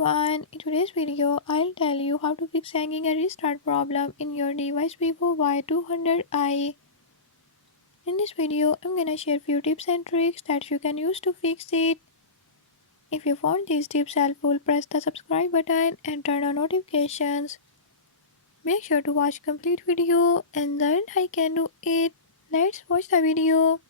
everyone, in today's video I'll tell you how to fix hanging and restart problem in your device Vivo Y200i. In this video I'm gonna share few tips and tricks that you can use to fix it. If you found these tips helpful, press the subscribe button and turn on notifications. Make sure to watch complete video and learn how you can do it. Let's watch the video.